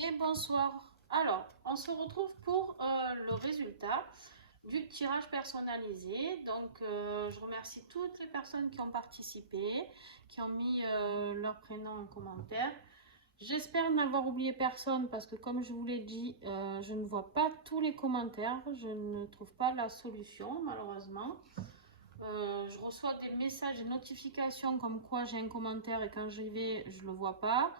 Et bonsoir. Alors, on se retrouve pour le résultat du tirage personnalisé. Donc, je remercie toutes les personnes qui ont participé, qui ont mis leur prénom en commentaire. J'espère n'avoir oublié personne parce que, comme je vous l'ai dit, je ne vois pas tous les commentaires. Je ne trouve pas la solution, malheureusement. Je reçois des messages et notifications comme quoi j'ai un commentaire et quand j'y vais, je ne le vois pas.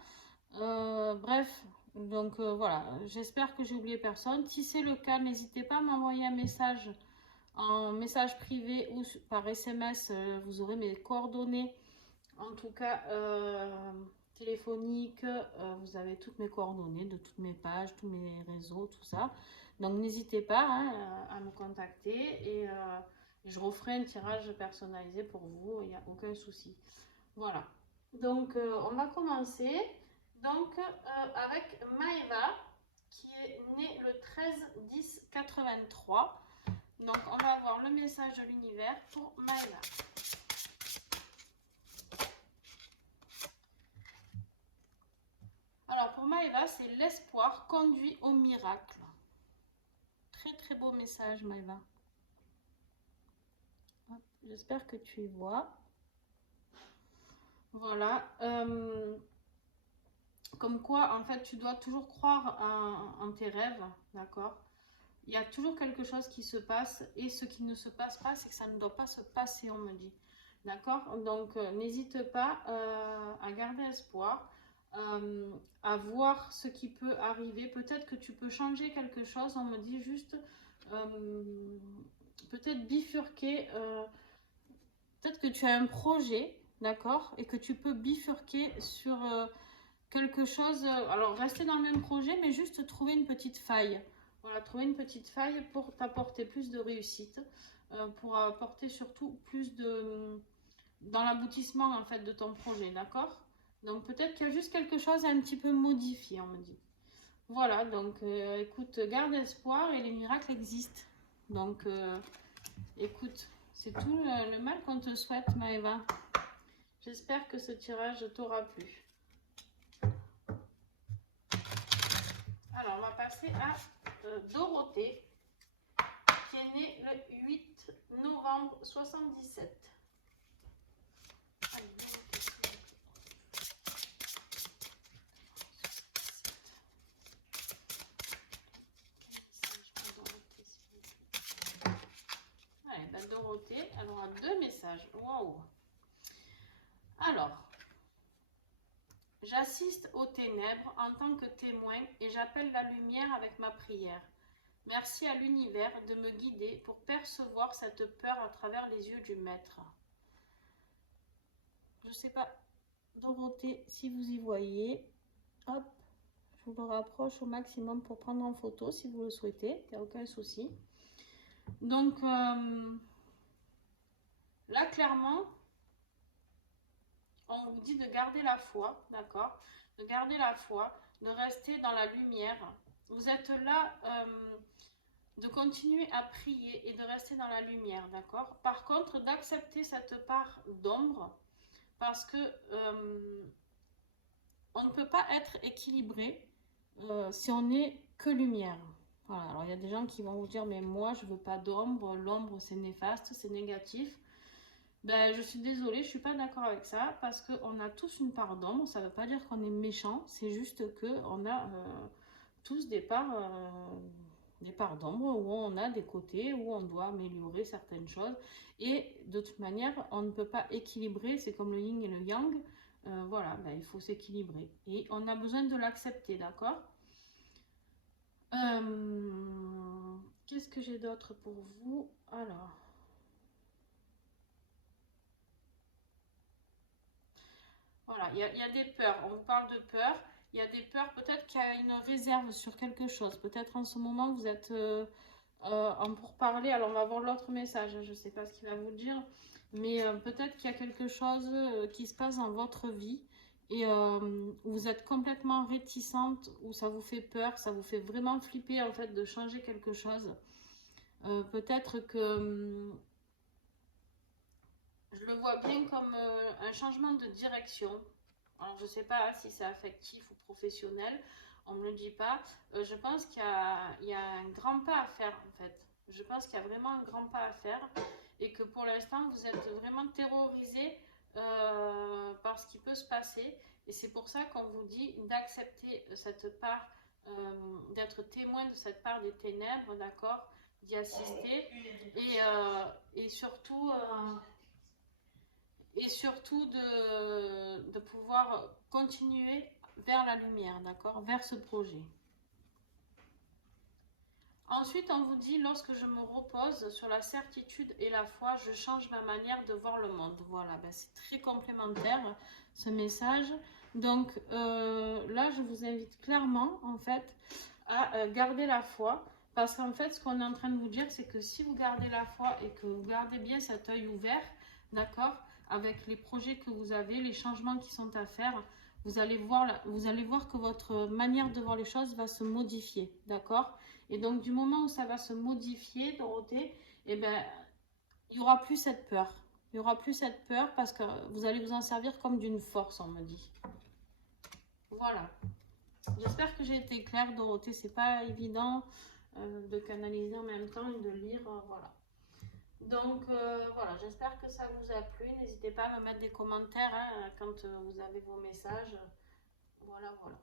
Bref, donc voilà, j'espère que j'ai oublié personne. Si c'est le cas, n'hésitez pas à m'envoyer un message en message privé ou par SMS. Vous aurez mes coordonnées, en tout cas téléphoniques. Vous avez toutes mes coordonnées de toutes mes pages, tous mes réseaux, tout ça. Donc n'hésitez pas hein, à me contacter et je referai un tirage personnalisé pour vous, il n'y a aucun souci. Voilà. Donc, on va commencer donc, avec Maëva, qui est née le 13-10-83. Donc, on va avoir le message de l'univers pour Maëva. Alors, pour Maëva, c'est l'espoir conduit au miracle. Très, très beau message, Maëva. J'espère que tu y vois. Voilà. Comme quoi, en fait, tu dois toujours croire en tes rêves, d'accord? Il y a toujours quelque chose qui se passe et ce qui ne se passe pas, c'est que ça ne doit pas se passer, on me dit. D'accord? Donc, n'hésite pas à garder espoir, à voir ce qui peut arriver. Peut-être que tu peux changer quelque chose, on me dit juste, peut-être bifurquer, peut-être que tu as un projet, d'accord? Et que tu peux bifurquer sur quelque chose, alors rester dans le même projet, mais juste trouver une petite faille. Voilà, trouver une petite faille pour t'apporter plus de réussite, pour apporter surtout plus de dans l'aboutissement en fait de ton projet, d'accord? Donc peut-être qu'il y a juste quelque chose à un petit peu modifier, on me dit. Voilà, donc écoute, garde espoir et les miracles existent. Donc écoute, c'est tout le mal qu'on te souhaite, Maëva. J'espère que ce tirage t'aura plu. Alors, on va passer à Dorothée, qui est née le 8 novembre 77. Allez, Dorothée, elle aura deux messages. Waouh! Alors, j'assiste aux ténèbres en tant que témoin et j'appelle la lumière avec ma prière. Merci à l'univers de me guider pour percevoir cette peur à travers les yeux du maître. Je ne sais pas, Dorothée, si vous y voyez. Hop, je vous le rapproche au maximum pour prendre en photo si vous le souhaitez, il n'y a aucun souci. Donc là, clairement, on vous dit de garder la foi, d'accord? De garder la foi, de rester dans la lumière. Vous êtes là, de continuer à prier et de rester dans la lumière, d'accord? Par contre, d'accepter cette part d'ombre, parce que on ne peut pas être équilibré si on n'est que lumière. Voilà. Alors il y a des gens qui vont vous dire mais moi je veux pas d'ombre, l'ombre c'est néfaste, c'est négatif. Ben, je suis désolée, je suis pas d'accord avec ça parce qu'on a tous une part d'ombre. Ça veut pas dire qu'on est méchant, c'est juste qu'on a tous des parts d'ombre où on a des côtés où on doit améliorer certaines choses. Et de toute manière, on ne peut pas équilibrer, c'est comme le yin et le yang. Voilà, ben, il faut s'équilibrer. Et on a besoin de l'accepter, d'accord? Qu'est-ce que j'ai d'autre pour vous? Alors, voilà, il y a des peurs. On vous parle de peurs. Il y a des peurs, peut-être qu'il y a une réserve sur quelque chose. Peut-être en ce moment, vous êtes en pourparlers. Alors, on va voir l'autre message. Je ne sais pas ce qu'il va vous dire. Mais peut-être qu'il y a quelque chose qui se passe dans votre vie et vous êtes complètement réticente ou ça vous fait peur, ça vous fait vraiment flipper en fait de changer quelque chose. Peut-être que je le vois bien comme un changement de direction. Alors, je ne sais pas si c'est affectif ou professionnel. on ne me le dit pas. Je pense qu'il y a un grand pas à faire en fait. Je pense qu'il y a vraiment un grand pas à faire et que pour l'instant vous êtes vraiment terrorisé par ce qui peut se passer. Et c'est pour ça qu'on vous dit d'accepter cette part, d'être témoin de cette part des ténèbres, d'accord, d'y assister et surtout de pouvoir continuer vers la lumière, d'accord, vers ce projet. Ensuite, on vous dit, lorsque je me repose sur la certitude et la foi, je change ma manière de voir le monde. Voilà, ben c'est très complémentaire ce message. Donc là, je vous invite clairement, en fait, à garder la foi. Parce qu'en fait, ce qu'on est en train de vous dire, c'est que si vous gardez la foi et que vous gardez bien cet œil ouvert, d'accord, avec les projets que vous avez, les changements qui sont à faire, vous allez voir que votre manière de voir les choses va se modifier, d'accord? Et donc, du moment où ça va se modifier, Dorothée, eh ben, il n'y aura plus cette peur. Il n'y aura plus cette peur parce que vous allez vous en servir comme d'une force, on me dit. Voilà. J'espère que j'ai été claire, Dorothée. C'est pas évident de canaliser en même temps et de lire. Voilà. Donc, voilà. J'espère que ça vous a plu. N'hésitez pas à me mettre des commentaires hein, quand vous avez vos messages. Voilà, voilà.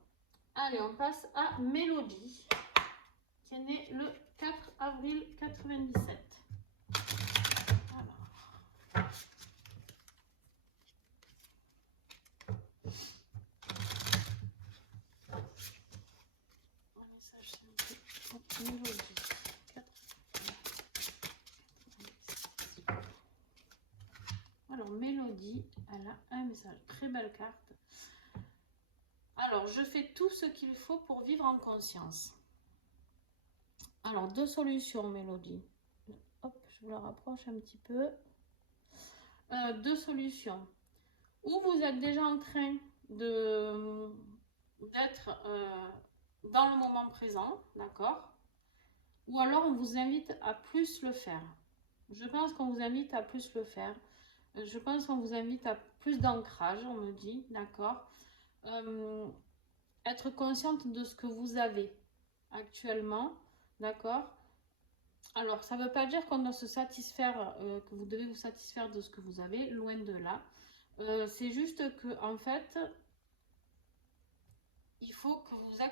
Allez, on passe à Mélodie, qui est née le 4 avril 97. Alors. Un message simple pour Mélodie. Alors, Mélodie, elle a un message. Très belle carte. Alors, je fais tout ce qu'il faut pour vivre en conscience. Alors, deux solutions, Mélodie. Hop, je la rapproche un petit peu. Deux solutions. Ou vous êtes déjà en train d'être dans le moment présent, d'accord? Ou alors on vous invite à plus le faire. Je pense qu'on vous invite à plus le faire. Je pense qu'on vous invite à plus d'ancrage, on me dit, d'accord? Être consciente de ce que vous avez actuellement, d'accord? Alors, ça ne veut pas dire qu'on doit se satisfaire, que vous devez vous satisfaire de ce que vous avez, loin de là. C'est juste que, en fait, il faut que vous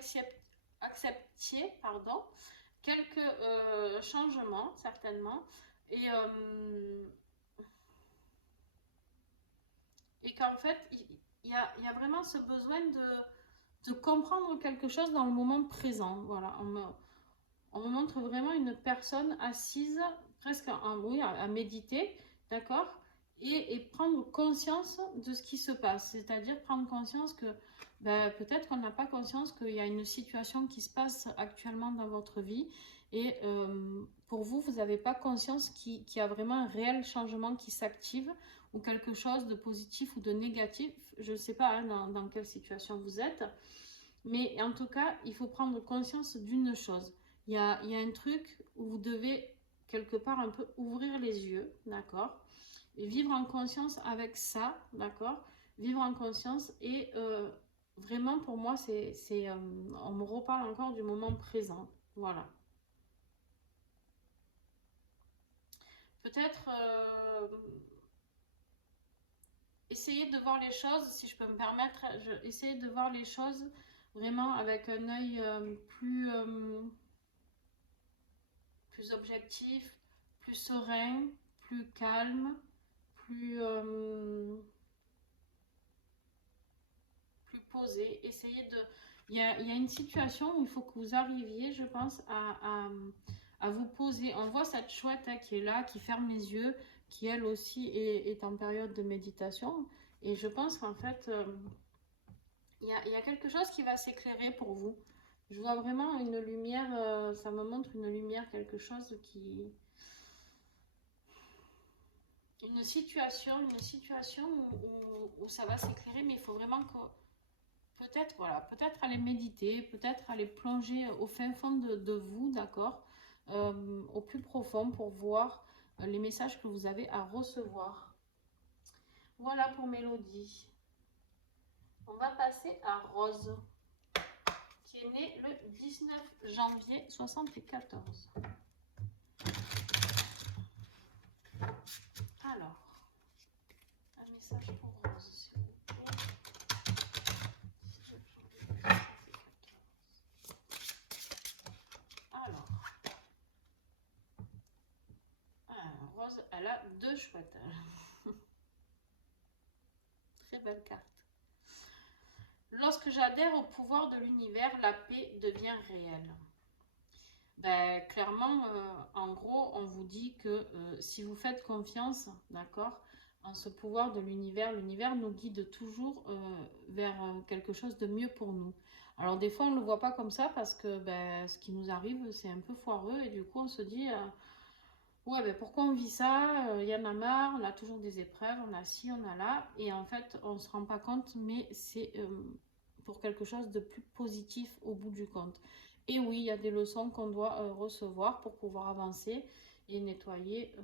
acceptiez, pardon, quelques changements, certainement, et qu'en fait, il y a vraiment ce besoin de comprendre quelque chose dans le moment présent. Voilà, on me montre vraiment une personne assise, presque oui, à méditer, d'accord, et prendre conscience de ce qui se passe. C'est-à-dire prendre conscience que ben, peut-être qu'on n'a pas conscience qu'il y a une situation qui se passe actuellement dans votre vie et pour vous, vous n'avez pas conscience qu'il y a vraiment un réel changement qui s'active ou quelque chose de positif ou de négatif. Je ne sais pas hein, dans quelle situation vous êtes, mais en tout cas, il faut prendre conscience d'une chose. Il y a un truc où vous devez quelque part un peu ouvrir les yeux, d'accord? Et vivre en conscience avec ça, d'accord? Vivre en conscience et vraiment pour moi, on me reparle encore du moment présent, voilà. Peut-être essayer de voir les choses, si je peux me permettre, essayer de voir les choses vraiment avec un œil plus objectif, plus serein, plus calme, plus posé. Essayez de... Il y a une situation où il faut que vous arriviez, je pense, à vous poser. On voit cette chouette hein, qui est là, qui ferme les yeux, qui elle aussi est en période de méditation. Et je pense qu'en fait, il y a quelque chose qui va s'éclairer pour vous. Je vois vraiment une lumière, ça me montre une lumière, quelque chose qui... Une situation où ça va s'éclairer, mais il faut vraiment que... Peut-être, voilà, peut-être aller méditer, peut-être aller plonger au fin fond de vous, d'accord, au plus profond pour voir les messages que vous avez à recevoir. Voilà pour Mélodie. On va passer à Rose, qui est né le 19 janvier 74. Alors, un message pour Rose, s'il vous plaît. 19 janvier 74. Alors, Rose, elle a 2 chouettes. Très belle carte. Lorsque j'adhère au pouvoir de l'univers, la paix devient réelle. Ben, clairement, en gros, on vous dit que si vous faites confiance, d'accord, en ce pouvoir de l'univers nous guide toujours vers quelque chose de mieux pour nous. Alors des fois, on ne le voit pas comme ça parce que ben, ce qui nous arrive, c'est un peu foireux et du coup, on se dit... ouais, ben pourquoi on vit ça? Il y en a marre, on a toujours des épreuves, on a ci, on a là. Et en fait, on ne se rend pas compte, mais c'est pour quelque chose de plus positif au bout du compte. Et oui, il y a des leçons qu'on doit recevoir pour pouvoir avancer et nettoyer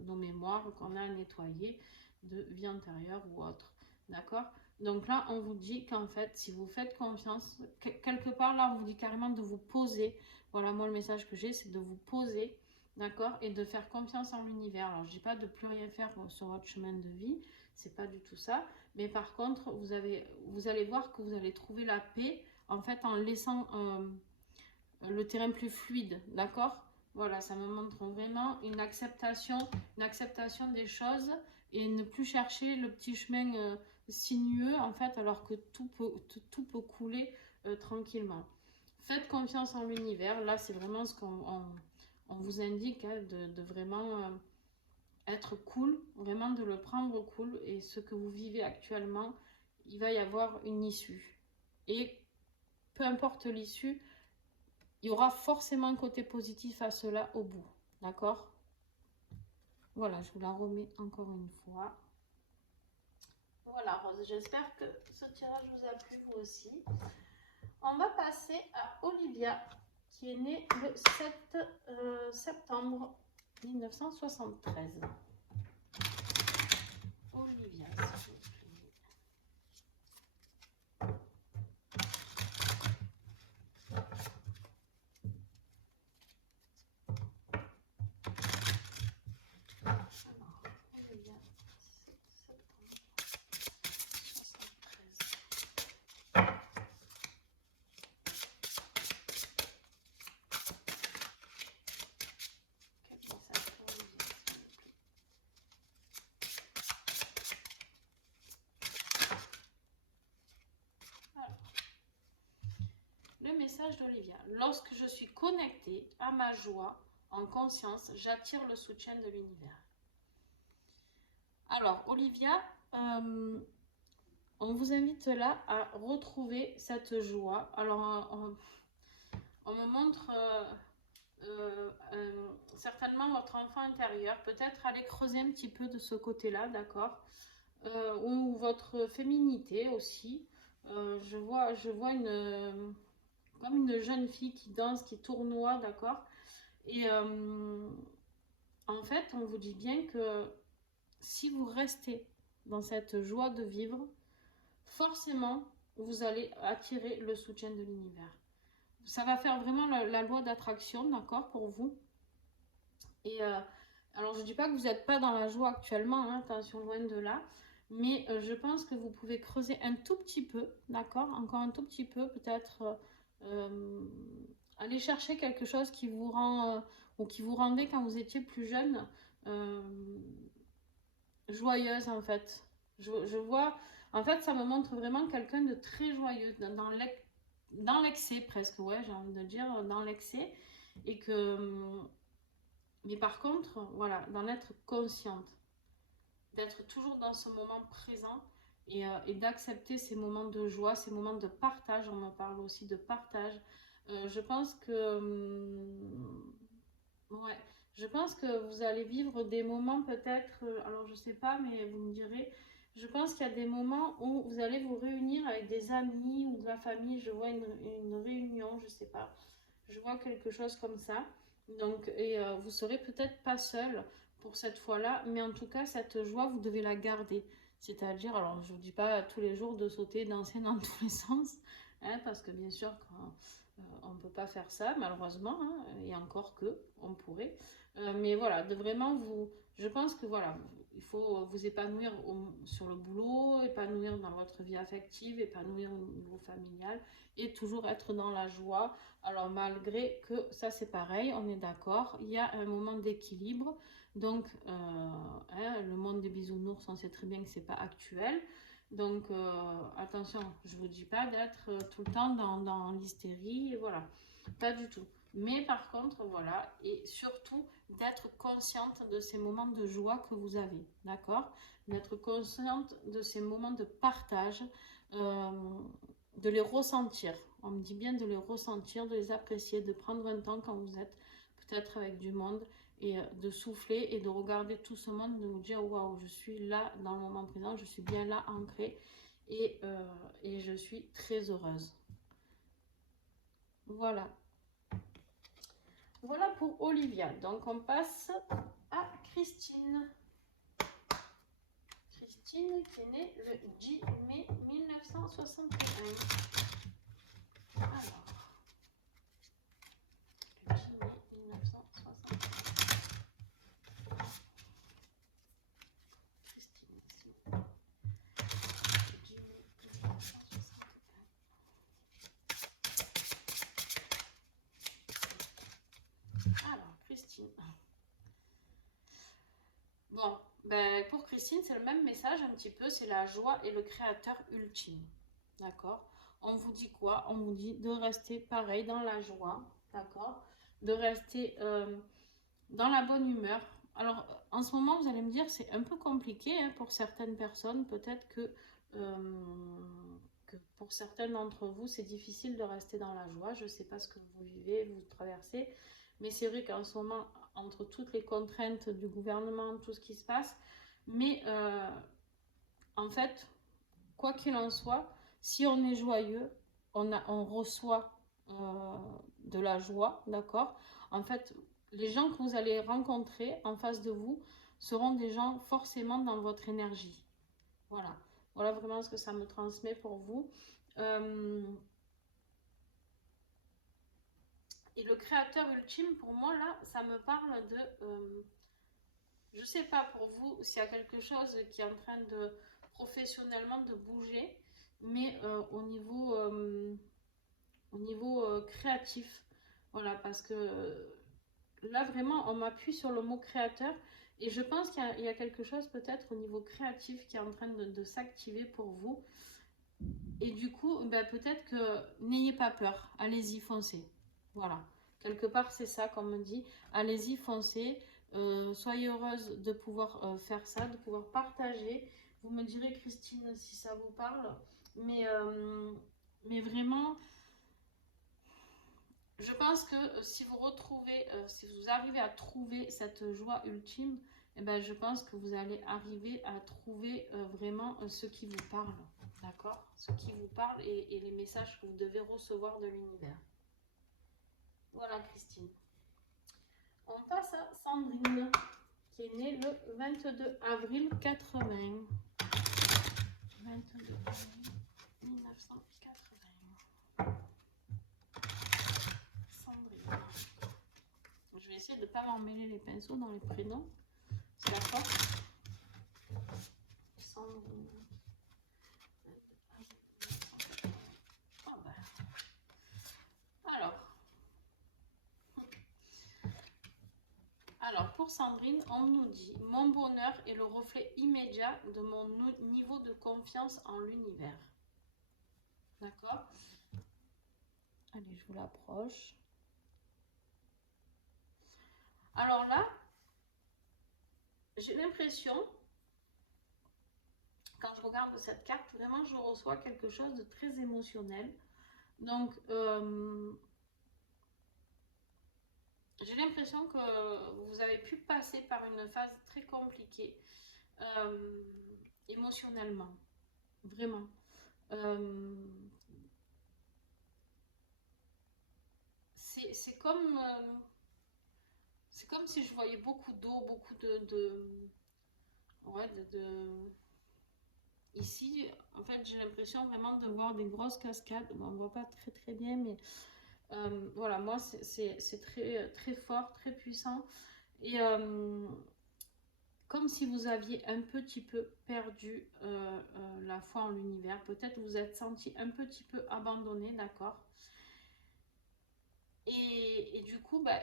nos mémoires qu'on a à nettoyer de vie antérieure ou autre. D'accord? Donc là, on vous dit qu'en fait, si vous faites confiance, quelque part là, on vous dit carrément de vous poser. Voilà, moi, le message que j'ai, c'est de vous poser. D'accord? Et de faire confiance en l'univers. Alors, je dis pas de plus rien faire sur votre chemin de vie, c'est pas du tout ça. Mais par contre, vous allez voir que vous allez trouver la paix, en fait, en laissant le terrain plus fluide. D'accord? Voilà, ça me montre vraiment une acceptation des choses et ne plus chercher le petit chemin sinueux, en fait, alors que tout peut couler tranquillement. Faites confiance en l'univers. Là, c'est vraiment ce qu'on vous indique, hein, de vraiment être cool, vraiment de le prendre cool. Et ce que vous vivez actuellement, il va y avoir une issue. Et peu importe l'issue, il y aura forcément un côté positif à cela au bout. D'accord? Voilà, je vous la remets encore une fois. Voilà, Rose, j'espère que ce tirage vous a plu, vous aussi. On va passer à Olivia, qui est née le 7 septembre 1973. Olivia, s'il vous plaît. Le message d'Olivia. Lorsque je suis connectée à ma joie en conscience, j'attire le soutien de l'univers. Alors, Olivia, on vous invite là à retrouver cette joie. Alors, on me montre certainement votre enfant intérieur. Peut-être aller creuser un petit peu de ce côté-là, d'accord, ou votre féminité aussi. Je vois comme une jeune fille qui danse, qui tournoie, d'accord. Et en fait, on vous dit bien que si vous restez dans cette joie de vivre, forcément, vous allez attirer le soutien de l'univers. Ça va faire vraiment la loi d'attraction, d'accord, pour vous. Et alors, je ne dis pas que vous n'êtes pas dans la joie actuellement, hein, attention, loin de là. Mais je pense que vous pouvez creuser un tout petit peu, d'accord, encore un tout petit peu, peut-être aller chercher quelque chose qui vous rend, ou qui vous rendait quand vous étiez plus jeune, joyeuse en fait. Je vois, en fait, ça me montre vraiment quelqu'un de très joyeux, dans l'excès presque, ouais, j'ai envie de dire, dans l'excès. Et que, mais par contre, voilà, d'en être consciente, d'être toujours dans ce moment présent et d'accepter ces moments de joie, ces moments de partage. On me parle aussi de partage. Je pense que, ouais, je pense que vous allez vivre des moments peut-être, alors je sais pas, mais vous me direz, je pense qu'il y a des moments où vous allez vous réunir avec des amis ou de la famille. Je vois une réunion, je sais pas, je vois quelque chose comme ça. Donc, et vous serez peut-être pas seul pour cette fois-là, mais en tout cas, cette joie, vous devez la garder. C'est-à-dire, alors je ne vous dis pas tous les jours de sauter, danser dans tous les sens, hein, parce que bien sûr, on ne peut pas faire ça, malheureusement, hein, et encore que, on pourrait. Mais voilà, de vraiment vous... Je pense que voilà, il faut vous épanouir sur le boulot, épanouir dans votre vie affective, épanouir au niveau familial et toujours être dans la joie. Alors malgré que ça c'est pareil, on est d'accord, il y a un moment d'équilibre. Donc hein, le monde des bisounours, on sait très bien que c'est pas actuel. Donc attention, je vous dis pas d'être tout le temps dans l'hystérie, et voilà, pas du tout. Mais par contre, voilà, et surtout d'être consciente de ces moments de joie que vous avez, d'accord? D'être consciente de ces moments de partage, euh, de les ressentir. On me dit bien de les ressentir, de les apprécier, de prendre un temps quand vous êtes peut-être avec du monde et de souffler et de regarder tout ce monde, de vous dire waouh, je suis là dans le moment présent, je suis bien là ancrée et je suis très heureuse. Voilà. Voilà pour Olivia. Donc on passe à Christine. Christine qui est née le 10 mai 1961. Alors, le 10 mai 1961. Christine, s'il vous plaît. Le 10 mai 1961. Alors, Christine. Bon, ben, pour Christine, c'est le même message un petit peu, c'est la joie et le créateur ultime. D'accord? On vous dit quoi? On vous dit de rester pareil dans la joie, d'accord? De rester dans la bonne humeur. Alors, en ce moment, vous allez me dire, c'est un peu compliqué hein, pour certaines personnes. Peut-être que pour certains d'entre vous, c'est difficile de rester dans la joie. Je ne sais pas ce que vous vivez, vous traversez. Mais c'est vrai qu'en ce moment, entre toutes les contraintes du gouvernement, tout ce qui se passe, mais en fait, quoi qu'il en soit, si on est joyeux, on reçoit de la joie, d'accord? En fait, les gens que vous allez rencontrer en face de vous seront des gens forcément dans votre énergie. Voilà. Voilà vraiment ce que ça me transmet pour vous. Et le créateur ultime, pour moi, là, ça me parle de... je sais pas pour vous s'il y a quelque chose qui est en train de professionnellement de bouger, mais au niveau créatif. Voilà, parce que là, vraiment, on m'appuie sur le mot créateur. Et je pense qu'il y a quelque chose peut-être au niveau créatif qui est en train de s'activer pour vous. Et du coup, ben, peut-être que n'ayez pas peur. Allez-y, foncez. Voilà. Quelque part, c'est ça qu'on me dit. Allez-y, foncez. Soyez heureuse de pouvoir faire ça, de pouvoir partager. Vous me direz, Christine, si ça vous parle. Mais vraiment, je pense que si vous retrouvez, si vous arrivez à trouver cette joie ultime, eh ben, je pense que vous allez arriver à trouver vraiment ce qui vous parle. D'accord? Ce qui vous parle et les messages que vous devez recevoir de l'univers. Voilà, Christine. On passe à Sandrine, qui est née le 22 avril 80. 22 avril 1980. Sandrine. Je vais essayer de ne pas m'emmêler les pinceaux dans les prénoms. C'est la force. Sandrine. Ah ben. Alors, pour Sandrine, on nous dit « Mon bonheur est le reflet immédiat de mon niveau de confiance en l'univers. » D'accord? Allez, je vous l'approche. Alors là, j'ai l'impression, quand je regarde cette carte, vraiment, je reçois quelque chose de très émotionnel. Donc, j'ai l'impression que vous avez pu passer par une phase très compliquée émotionnellement, vraiment. C'est comme, c'est comme si je voyais beaucoup d'eau, beaucoup ouais, ici, en fait, j'ai l'impression vraiment de voir des grosses cascades. Bon, on ne voit pas très bien, mais voilà, moi, c'est très fort, très puissant. Et comme si vous aviez un petit peu perdu la foi en l'univers. Peut-être vous êtes senti un petit peu abandonné, d'accord? Et du coup, bah,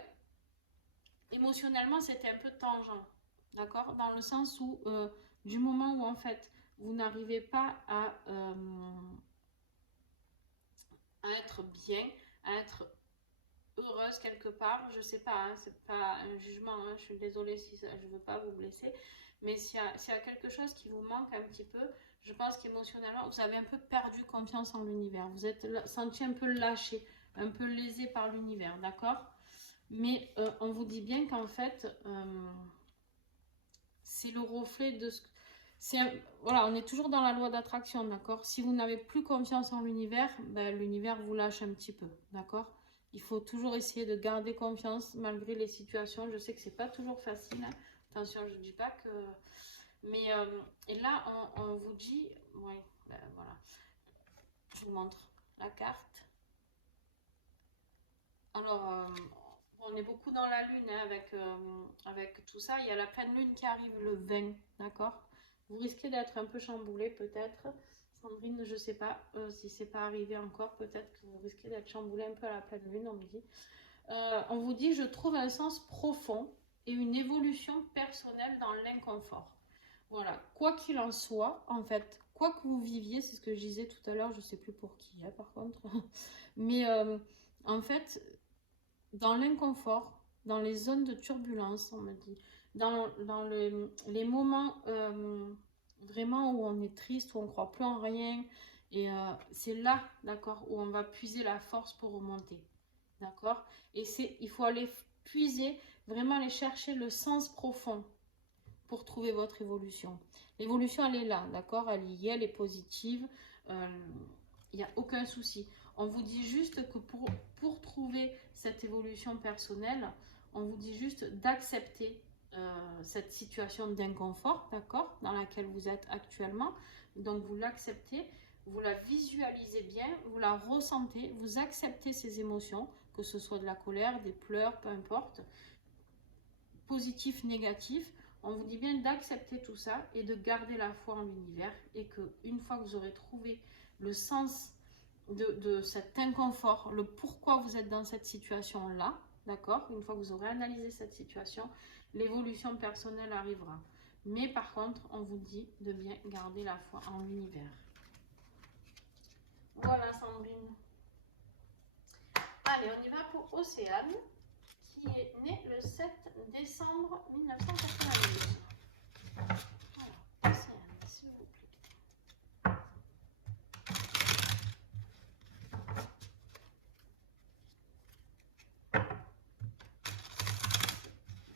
émotionnellement, c'était un peu tangent, d'accord? Dans le sens où, du moment où en fait, vous n'arrivez pas à être bien, à être heureuse quelque part, je sais pas, hein, c'est pas un jugement, hein, je suis désolée si ça, je veux pas vous blesser, mais s'il y a quelque chose qui vous manque un petit peu, je pense qu'émotionnellement, vous avez un peu perdu confiance en l'univers, vous êtes senti un peu lâché, un peu lésé par l'univers, d'accord? Mais on vous dit bien qu'en fait, c'est le reflet de ce que... Voilà, on est toujours dans la loi d'attraction, d'accord? Si vous n'avez plus confiance en l'univers, ben, l'univers vous lâche un petit peu, d'accord? Il faut toujours essayer de garder confiance malgré les situations. Je sais que c'est pas toujours facile, hein. Attention, je ne dis pas que... Mais, et là, on vous dit... Oui, ben, voilà. Je vous montre la carte. Alors, on est beaucoup dans la lune, hein, avec tout ça. Il y a la pleine lune qui arrive le 20, d'accord? Vous risquez d'être un peu chamboulé peut-être. Sandrine, je ne sais pas si c'est pas arrivé encore. Peut-être que vous risquez d'être chamboulé un peu à la pleine lune, on me dit. On vous dit, je trouve un sens profond et une évolution personnelle dans l'inconfort. Voilà, quoi qu'il en soit, en fait, quoi que vous viviez, c'est ce que je disais tout à l'heure, je ne sais plus pour qui, hein, par contre. Mais en fait, dans l'inconfort, dans les zones de turbulence, on me dit, dans les moments vraiment où on est triste, où on ne croit plus en rien, et c'est là, d'accord, où on va puiser la force pour remonter, d'accord? Et il faut aller puiser, vraiment aller chercher le sens profond pour trouver votre évolution. L'évolution, elle est là, d'accord? Elle y est, elle est positive, il n'y a aucun souci. On vous dit juste que pour trouver cette évolution personnelle, on vous dit juste d'accepter cette situation d'inconfort, d'accord, dans laquelle vous êtes actuellement. Donc vous l'acceptez, vous la visualisez bien, vous la ressentez, vous acceptez ces émotions, que ce soit de la colère, des pleurs, peu importe, positif, négatif. On vous dit bien d'accepter tout ça et de garder la foi en l'univers, et que une fois que vous aurez trouvé le sens de cet inconfort, le pourquoi vous êtes dans cette situation-là, d'accord? Une fois que vous aurez analysé cette situation, l'évolution personnelle arrivera. Mais par contre, on vous dit de bien garder la foi en l'univers. Voilà, Sandrine. Allez, on y va pour Océane, qui est née le 7 décembre 1992. Voilà, Océane, s'il vous plaît.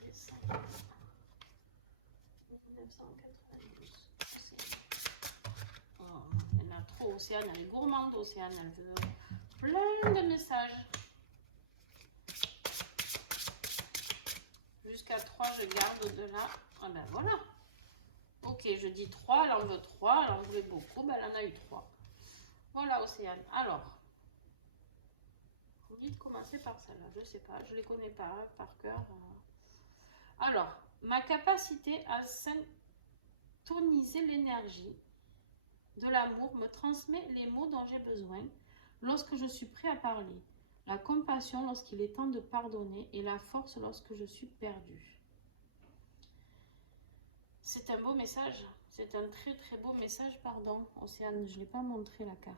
Décembre 1992. Oh, il y en a trop. Océane, elle est gourmande. Océane, elle veut plein de messages. Jusqu'à 3, je garde au-delà. Ah ben voilà. Ok, je dis 3, elle en veut 3, elle en voulait beaucoup, ben elle en a eu 3. Voilà, Océane. Alors, vous dites commencer par celle-là, je sais pas, je les connais pas par cœur. Alors, ma capacité à syntoniser l'énergie de l'amour me transmet les mots dont j'ai besoin lorsque je suis prêt à parler, la compassion lorsqu'il est temps de pardonner et la force lorsque je suis perdue. C'est un beau message, c'est un très beau message, pardon, Océane, je ne l'ai pas montré la carte.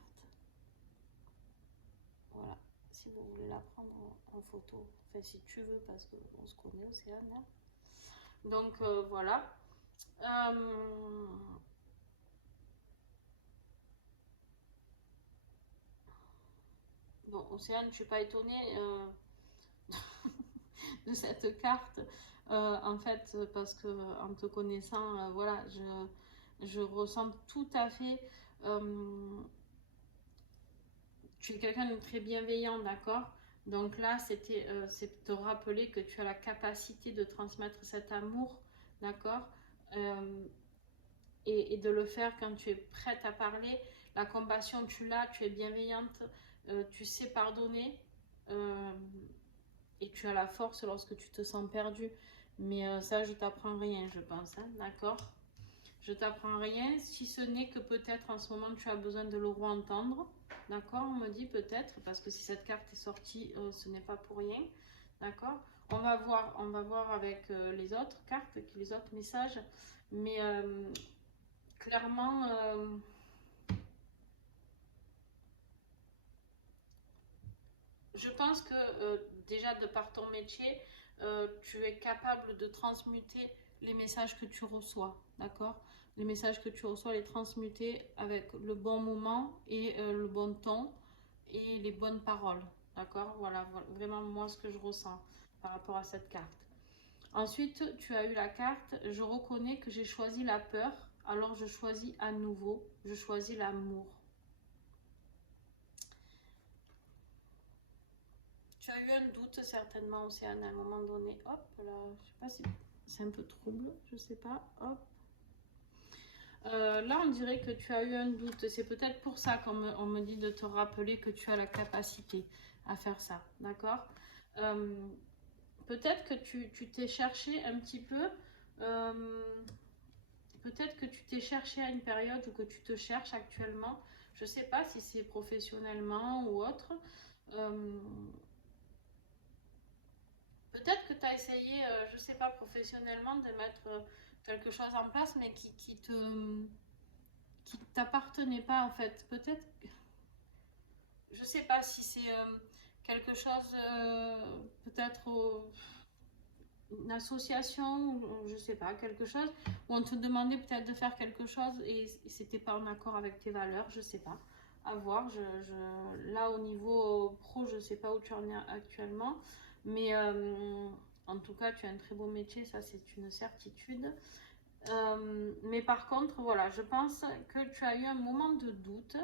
Voilà, si vous voulez la prendre en photo, enfin si tu veux, parce qu'on se connaît, Océane. Hein. Donc voilà. Bon, Océane, je ne suis pas étonnée de cette carte, en fait, parce que en te connaissant, voilà, je ressens tout à fait... tu es quelqu'un de très bienveillant, d'accord? Donc là, c'est te rappeler que tu as la capacité de transmettre cet amour, d'accord? et de le faire quand tu es prête à parler. La compassion, tu l'as, tu es bienveillante, tu sais pardonner et tu as la force lorsque tu te sens perdu. Mais ça, je t'apprends rien, je pense, hein, d'accord? Je t'apprends rien, si ce n'est que peut-être en ce moment tu as besoin de le re-entendre, d'accord? On me dit peut-être, parce que si cette carte est sortie, ce n'est pas pour rien, d'accord? On va voir avec les autres cartes, les autres messages, mais clairement, je pense que déjà de par ton métier, tu es capable de transmuter les messages que tu reçois, d'accord? Les messages que tu reçois, les transmuter avec le bon moment et le bon ton et les bonnes paroles, d'accord? Voilà, voilà vraiment moi ce que je ressens par rapport à cette carte. Ensuite, tu as eu la carte, je reconnais que j'ai choisi la peur, alors je choisis à nouveau, je choisis l'amour. Tu as eu un doute certainement aussi à un moment donné. Hop là, je sais pas si c'est un peu trouble, je sais pas. Hop. Là, on dirait que tu as eu un doute. C'est peut-être pour ça qu'on me dit de te rappeler que tu as la capacité à faire ça. D'accord? Peut-être que tu t'es cherché un petit peu. Peut-être que tu t'es cherché à une période ou que tu te cherches actuellement. Je sais pas si c'est professionnellement ou autre. Euh, Peut-être que tu as essayé, je sais pas, professionnellement de mettre quelque chose en place, mais qui t'appartenait pas en fait. Peut-être, je sais pas si c'est quelque chose, peut-être une association, je sais pas, quelque chose, où on te demandait peut-être de faire quelque chose et c'était pas en accord avec tes valeurs, je sais pas. À voir, là au niveau pro, je sais pas où tu en es actuellement, mais en tout cas, tu as un très beau métier, ça c'est une certitude. Mais par contre, voilà, je pense que tu as eu un moment de doute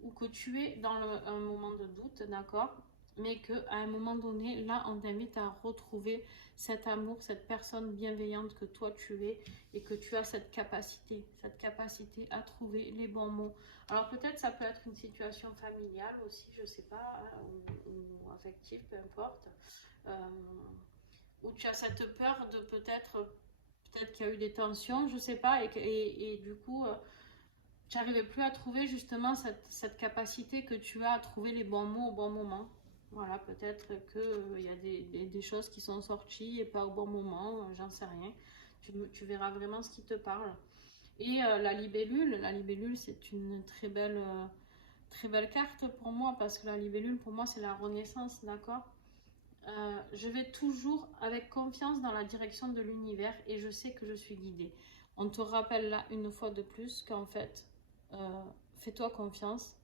ou que tu es dans un moment de doute, d'accord? Mais qu'à un moment donné, là, on t'invite à retrouver cet amour, cette personne bienveillante que toi tu es et que tu as cette capacité à trouver les bons mots. Alors peut-être ça peut être une situation familiale aussi, je sais pas, hein, ou affective, peu importe, euh, où tu as cette peur de peut-être qu'il y a eu des tensions, je sais pas, et du coup, tu n'arrivais plus à trouver justement cette capacité que tu as à trouver les bons mots au bon moment. Voilà, peut-être qu'il y a des choses qui sont sorties et pas au bon moment, j'en sais rien. Tu verras vraiment ce qui te parle. Et la libellule c'est une très belle carte pour moi parce que la libellule pour moi c'est la renaissance, d'accord? Je vais toujours avec confiance dans la direction de l'univers et je sais que je suis guidée. On te rappelle là une fois de plus qu'en fait, fais-toi confiance,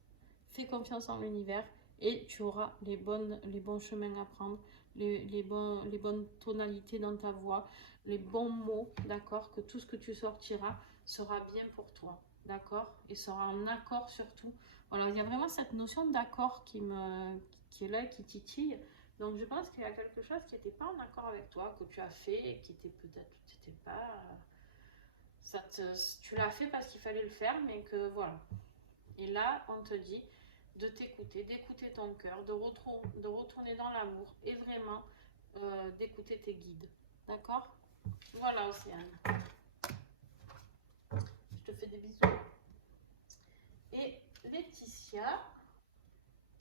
fais confiance en l'univers et tu auras les bons chemins à prendre, les bonnes tonalités dans ta voix, les bons mots, d'accord? Que tout ce que tu sortiras sera bien pour toi, d'accord? Et sera en accord surtout. Voilà, il y a vraiment cette notion d'accord qui est là, qui titille. Donc je pense qu'il y a quelque chose qui n'était pas en accord avec toi, que tu as fait et qui était peut-être, c'était pas, tu l'as fait parce qu'il fallait le faire, mais que voilà. Et là, on te dit de t'écouter, d'écouter ton cœur, de retourner dans l'amour et vraiment d'écouter tes guides. D'accord? Voilà, Océane. Je te fais des bisous. Et Laetitia,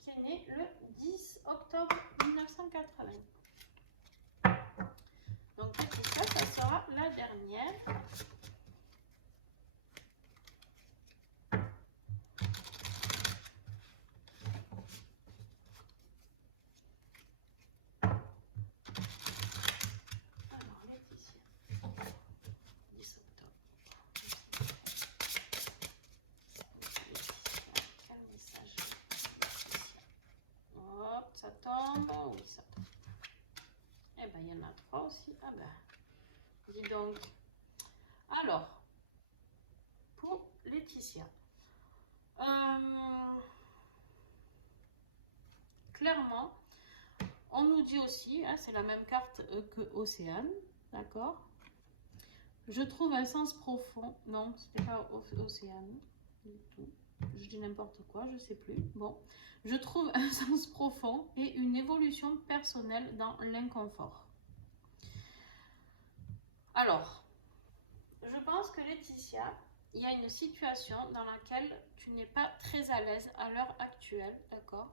qui est née le 10 octobre 1980. Donc Laetitia, ça sera la dernière. Alors Laetitia, 10 octobre. Quel message? Hop, ça tombe. Oui, ça tombe. Eh ben, il y en a 3 aussi. Ah ben, dis donc. Alors, pour Laetitia, clairement, on nous dit aussi, hein, c'est la même carte que Océane, d'accord? Je trouve un sens profond. Non, c'était pas Océane du tout. Je dis n'importe quoi, je sais plus. Bon, je trouve un sens profond et une évolution personnelle dans l'inconfort. Alors, je pense que Laetitia, il y a une situation dans laquelle tu n'es pas très à l'aise à l'heure actuelle, d'accord?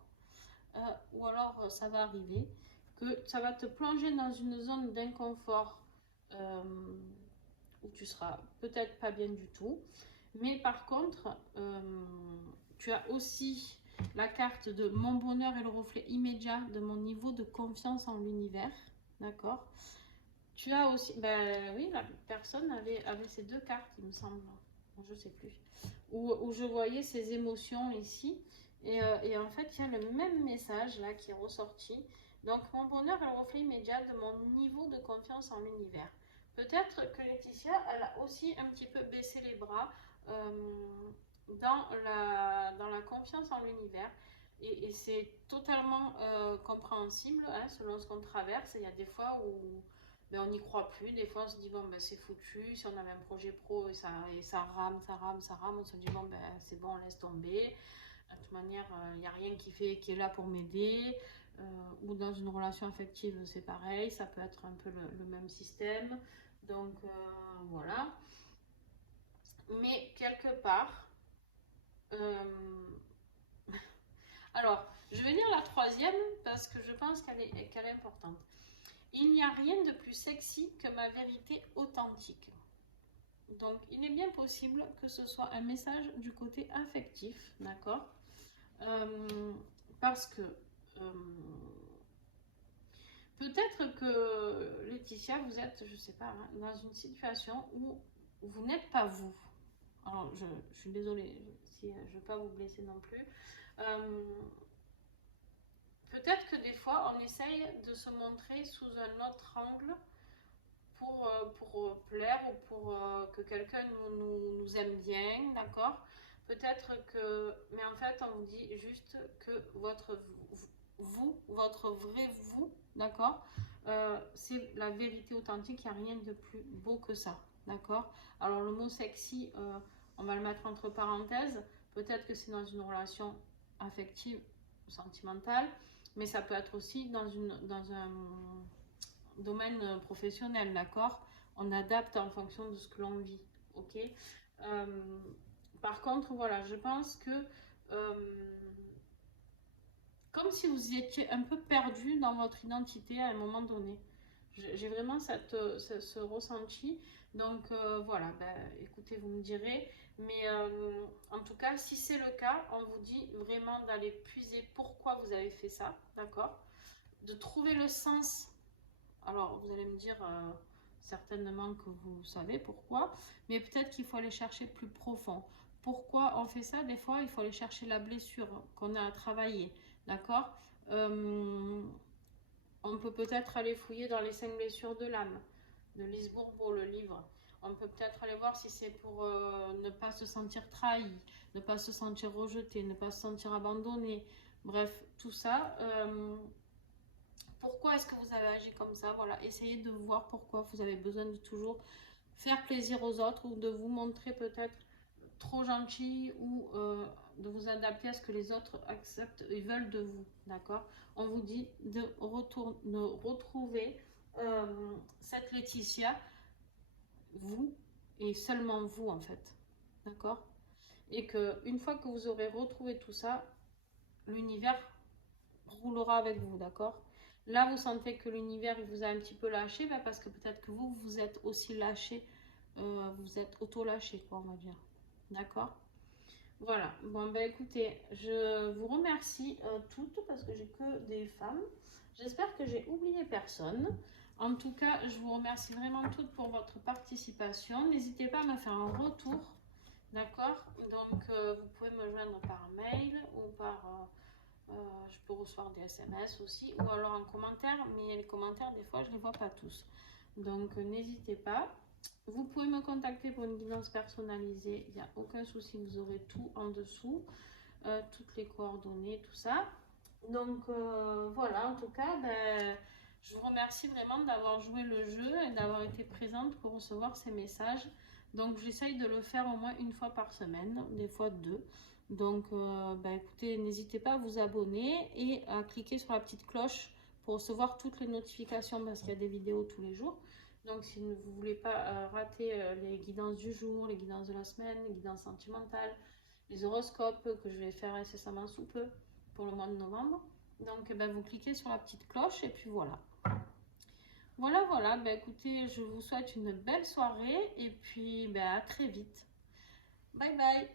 Ou alors ça va arriver, que ça va te plonger dans une zone d'inconfort euh, où tu seras peut-être pas bien du tout. Mais par contre, tu as aussi la carte de mon bonheur et le reflet immédiat de mon niveau de confiance en l'univers, d'accord? Tu as aussi, ben oui, la personne avait ces deux cartes, il me semble, je sais plus, où je voyais ses émotions ici, et en fait, il y a le même message là qui est ressorti. Donc, mon bonheur est le reflet immédiat de mon niveau de confiance en l'univers. Peut-être que Laetitia, elle a aussi un petit peu baissé les bras dans la confiance en l'univers. Et c'est totalement compréhensible hein, selon ce qu'on traverse. Il y a des fois où ben, on n'y croit plus. Des fois, on se dit, bon, ben, c'est foutu. Si on avait un projet pro et ça rame, ça rame, ça rame, on se dit, bon, ben, c'est bon, on laisse tomber. De toute manière, il n'y a rien qui est là pour m'aider. Ou dans une relation affective, c'est pareil. Ça peut être un peu le même système. Donc, voilà. Mais quelque part, alors, je vais lire la troisième parce que je pense qu'elle est importante. Il n'y a rien de plus sexy que ma vérité authentique. Donc, il est bien possible que ce soit un message du côté affectif, d'accord parce que peut-être que Laetitia, vous êtes, je sais pas, hein, dans une situation où vous n'êtes pas vous. Alors, je suis désolée si je ne veux pas vous blesser non plus. Peut-être que des fois, on essaye de se montrer sous un autre angle pour plaire ou pour que quelqu'un nous aime bien, d'accord? Peut-être que... Mais en fait, on vous dit juste que votre votre vrai vous, d'accord? C'est la vérité authentique, il n'y a rien de plus beau que ça, d'accord? Alors le mot sexy, on va le mettre entre parenthèses. Peut-être que c'est dans une relation affective, sentimentale, mais ça peut être aussi dans un domaine professionnel, d'accord? On adapte en fonction de ce que l'on vit, ok? Par contre, voilà, je pense que comme si vous étiez un peu perdu dans votre identité à un moment donné. J'ai vraiment ce ressenti. Donc voilà, ben, écoutez, vous me direz. Mais en tout cas, si c'est le cas, on vous dit vraiment d'aller puiser pourquoi vous avez fait ça, d'accord? De trouver le sens. Alors, vous allez me dire certainement que vous savez pourquoi, mais peut-être qu'il faut aller chercher plus profond. Pourquoi on fait ça? Des fois, il faut aller chercher la blessure qu'on a à travailler, d'accord On peut peut-être aller fouiller dans les 5 blessures de l'âme, de Lise Bourbeau, le livre. On peut peut-être aller voir si c'est pour ne pas se sentir trahi, ne pas se sentir rejeté, ne pas se sentir abandonné. Bref, tout ça. Pourquoi est-ce que vous avez agi comme ça? Voilà, essayez de voir pourquoi vous avez besoin de toujours faire plaisir aux autres ou de vous montrer peut-être trop gentil ou de vous adapter à ce que les autres acceptent et veulent de vous, d'accord? On vous dit de retrouver cette Laetitia, vous et seulement vous en fait, d'accord? Et que une fois que vous aurez retrouvé tout ça, l'univers roulera avec vous, d'accord? Là, vous sentez que l'univers vous a un petit peu lâché, ben parce que peut-être que vous, vous êtes aussi lâché, vous êtes auto-lâché, quoi, on va dire. D'accord? Voilà. Bon, ben écoutez, je vous remercie toutes parce que j'ai que des femmes. J'espère que j'ai oublié personne. En tout cas, je vous remercie vraiment toutes pour votre participation. N'hésitez pas à me faire un retour. D'accord? Donc, vous pouvez me joindre par mail ou par... je peux recevoir des SMS aussi ou alors en commentaire, mais les commentaires, des fois, je ne les vois pas tous. Donc, n'hésitez pas. Vous pouvez me contacter pour une guidance personnalisée, il n'y a aucun souci, vous aurez tout en dessous, toutes les coordonnées, tout ça. Donc, voilà, en tout cas, ben, Je vous remercie vraiment d'avoir joué le jeu et d'avoir été présente pour recevoir ces messages. Donc j'essaye de le faire au moins une fois par semaine, des fois deux. Donc écoutez, n'hésitez pas à vous abonner et à cliquer sur la petite cloche pour recevoir toutes les notifications parce qu'il y a des vidéos tous les jours. Donc si vous ne voulez pas rater les guidances du jour, les guidances de la semaine, les guidances sentimentales, les horoscopes que je vais faire incessamment sous peu pour le mois de novembre. Donc vous cliquez sur la petite cloche et puis voilà. Voilà, écoutez, je vous souhaite une belle soirée et puis à très vite. Bye bye.